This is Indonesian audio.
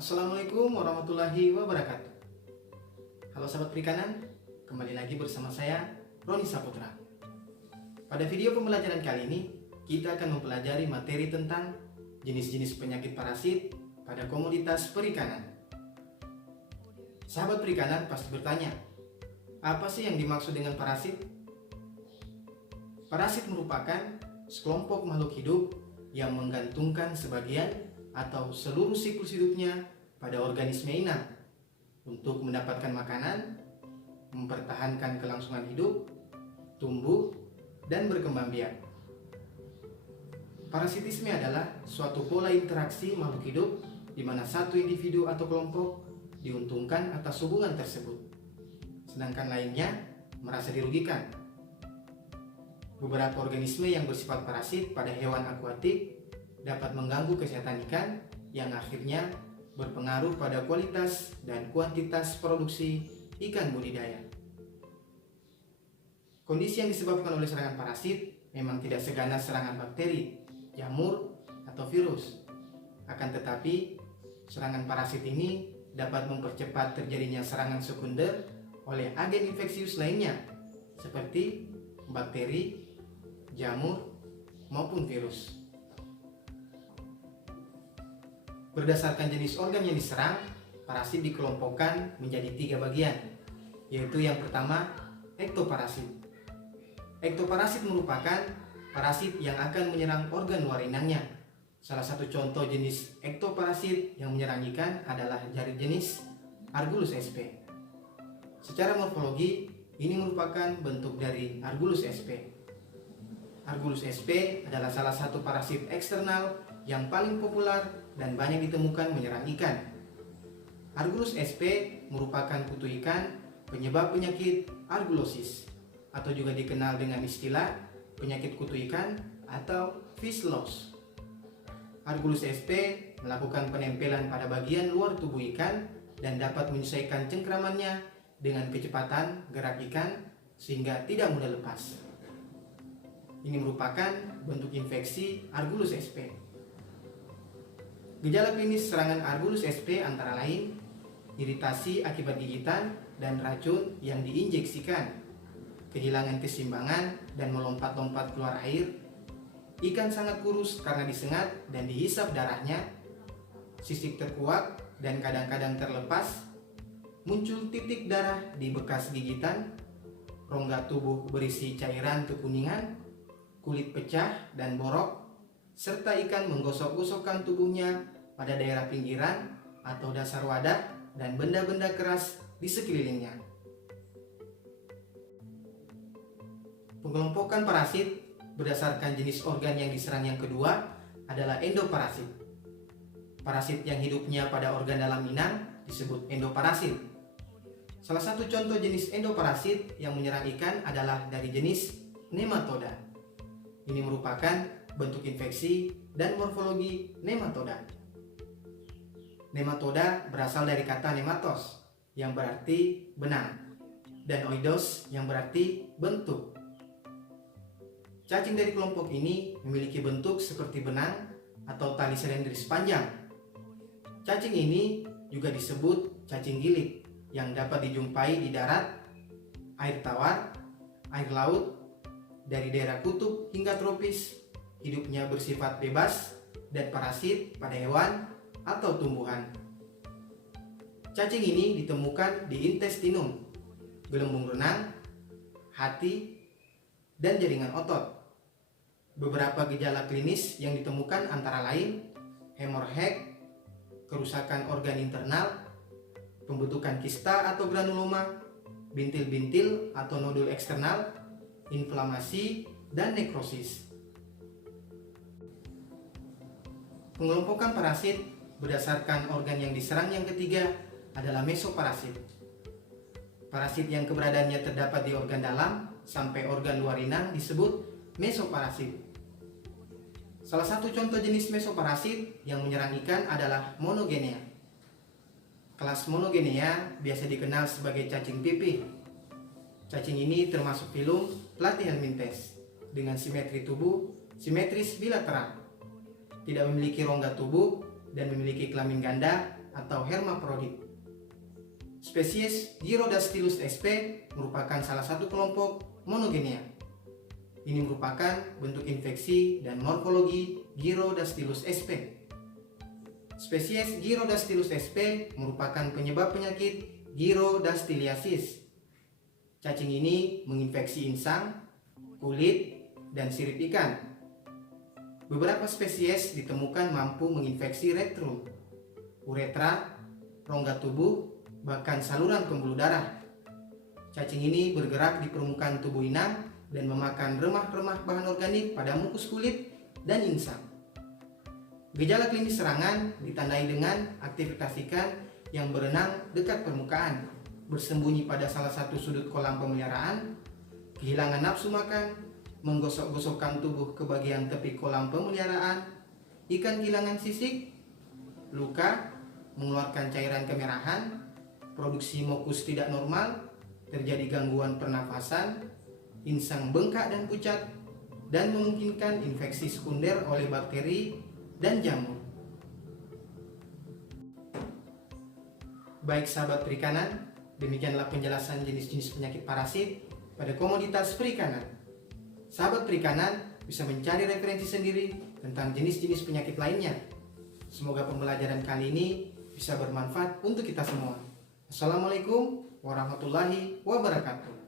Assalamualaikum warahmatullahi wabarakatuh. Halo sahabat perikanan, kembali lagi bersama saya Roni Saputra. Pada video pembelajaran kali ini kita akan mempelajari materi tentang jenis-jenis penyakit parasit pada komoditas perikanan. Sahabat perikanan pasti bertanya, apa sih yang dimaksud dengan parasit? Parasit merupakan sekelompok makhluk hidup yang menggantungkan sebagian atau seluruh siklus hidupnya pada organisme inang untuk mendapatkan makanan, mempertahankan kelangsungan hidup, tumbuh, dan berkembang biak. Parasitisme adalah suatu pola interaksi makhluk hidup di mana satu individu atau kelompok diuntungkan atas hubungan tersebut, sedangkan lainnya merasa dirugikan. Beberapa organisme yang bersifat parasit pada hewan akuatik dapat mengganggu kesehatan ikan yang akhirnya berpengaruh pada kualitas dan kuantitas produksi ikan budidaya. Kondisi yang disebabkan oleh serangan parasit memang tidak seganas serangan bakteri, jamur, atau virus. Akan tetapi, serangan parasit ini dapat mempercepat terjadinya serangan sekunder oleh agen infeksius lainnya seperti bakteri, jamur, maupun virus. Berdasarkan jenis organ yang diserang, parasit dikelompokkan menjadi 3 bagian, yaitu yang pertama, ektoparasit. Ektoparasit merupakan parasit yang akan menyerang organ luar inangnya. Salah satu contoh jenis ektoparasit yang menyerang ikan adalah jarik jenis Argulus sp. Secara morfologi, ini merupakan bentuk dari Argulus sp. Argulus sp adalah salah satu parasit eksternal yang paling populer dan banyak ditemukan menyerang ikan. Argulus sp merupakan kutu ikan penyebab penyakit argulosis atau juga dikenal dengan istilah penyakit kutu ikan atau fish loss. Argulus sp melakukan penempelan pada bagian luar tubuh ikan dan dapat menyesuaikan cengkramannya dengan kecepatan gerak ikan sehingga tidak mudah lepas. Ini merupakan bentuk infeksi Argulus sp. Gejala klinis serangan Argulus sp antara lain iritasi akibat gigitan dan racun yang diinjeksikan, kehilangan keseimbangan dan melompat-lompat keluar air, ikan sangat kurus karena disengat dan dihisap darahnya, sisik terkuak dan kadang-kadang terlepas, muncul titik darah di bekas gigitan, rongga tubuh berisi cairan kekuningan, kulit pecah dan borok, serta ikan menggosok-gosokkan tubuhnya pada daerah pinggiran atau dasar wadah dan benda-benda keras di sekelilingnya. Pengelompokan parasit berdasarkan jenis organ yang diserang yang kedua adalah endoparasit. Parasit yang hidupnya pada organ dalam inang disebut endoparasit. Salah satu contoh jenis endoparasit yang menyerang ikan adalah dari jenis nematoda. Ini merupakan bentuk infeksi dan morfologi nematoda. Nematoda berasal dari kata nematos yang berarti benang dan oidos yang berarti bentuk. Cacing dari kelompok ini memiliki bentuk seperti benang atau tali silindris panjang. Cacing ini juga disebut cacing gilik yang dapat dijumpai di darat, air tawar, air laut, dari daerah kutub hingga tropis. Hidupnya bersifat bebas dan parasit pada hewan atau tumbuhan. Cacing ini ditemukan di intestinum, gelembung renang, hati, dan jaringan otot. Beberapa gejala klinis yang ditemukan antara lain hemorrhag, kerusakan organ internal, pembentukan kista atau granuloma, bintil-bintil atau nodul eksternal, inflamasi, dan nekrosis. Pengelompokan parasit berdasarkan organ yang diserang yang ketiga adalah mesoparasit. Parasit yang keberadaannya terdapat di organ dalam sampai organ luar inang disebut mesoparasit. Salah satu contoh jenis mesoparasit yang menyerang ikan adalah monogenea. Kelas monogenea biasa dikenal sebagai cacing pipih. Cacing ini termasuk filum Platyhelminthes dengan simetri tubuh simetris bilateral, tidak memiliki rongga tubuh dan memiliki kelamin ganda atau hermaprodit. Spesies Gyrodactylus sp merupakan salah satu kelompok monogenia. Ini merupakan bentuk infeksi dan morfologi Gyrodactylus sp. Spesies Gyrodactylus sp merupakan penyebab penyakit Gyrodactyliasis. Cacing ini menginfeksi insang, kulit, dan sirip ikan. Beberapa spesies ditemukan mampu menginfeksi retrum, uretra, rongga tubuh, bahkan saluran pembuluh darah. Cacing ini bergerak di permukaan tubuh inang dan memakan remah-remah bahan organik pada mukus kulit dan insang. Gejala klinis serangan ditandai dengan aktivitas ikan yang berenang dekat permukaan, bersembunyi pada salah satu sudut kolam pemeliharaan, kehilangan nafsu makan, menggosok-gosokkan tubuh ke bagian tepi kolam pemeliharaan, ikan kehilangan sisik, luka, mengeluarkan cairan kemerahan, produksi mukus tidak normal, terjadi gangguan pernafasan, insang bengkak dan pucat, dan memungkinkan infeksi sekunder oleh bakteri dan jamur. Baik sahabat perikanan, demikianlah penjelasan jenis-jenis penyakit parasit pada komoditas perikanan. Sahabat perikanan bisa mencari referensi sendiri tentang jenis-jenis penyakit lainnya. Semoga pembelajaran kali ini bisa bermanfaat untuk kita semua. Assalamualaikum warahmatullahi wabarakatuh.